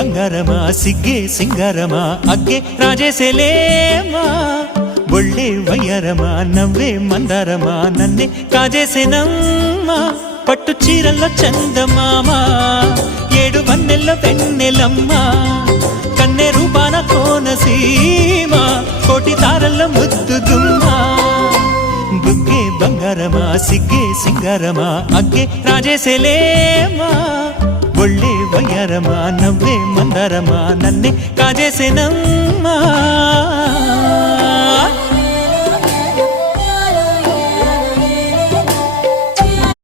ಬಂಗಾರಮ ಸಿಗ್ಗೆ ಸಿಂಗಾರಮ ಅಗ್ಗೆ ರಾಜೇಸೆಲೇಮಾ ಒಳ್ಳೆ వయ్యారమ నవ్వే మందారమ నన్నే కాజేసేనమ్మ పట్టు చీరల్లో చందమామ ఏడు వన్నెల్లో వెన్నెలమ్మ కన్నె రూపాన కోనసీమ కోటి తారల్లో ముద్దు దుమ్మ బుగ్గే బంగారమ సిగ్గే సింగారమ అగ్గే రాజేసెలేమా ఒళ్ళే వయ్యారమ నవ్వే మందారమ నన్నే కాజేసేనమ్మ